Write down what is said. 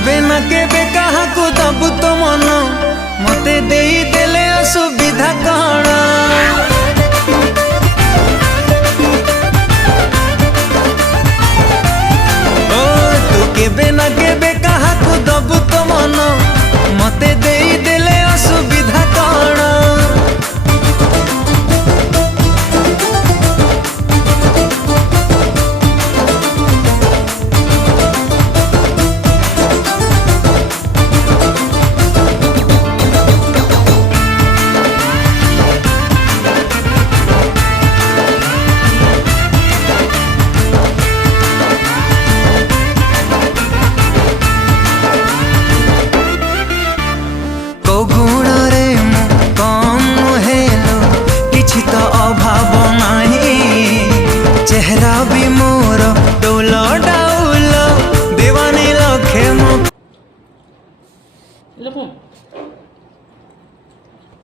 केबे ना केबे कहा को दबु तो मन मते देई देले असुविधा कण। ओ तू केबे ना केबे कहा को दबु तो मन मते देई देले असुविधा कण। चेहरा भी मोर डोल डाउल दीवानी लखे मो।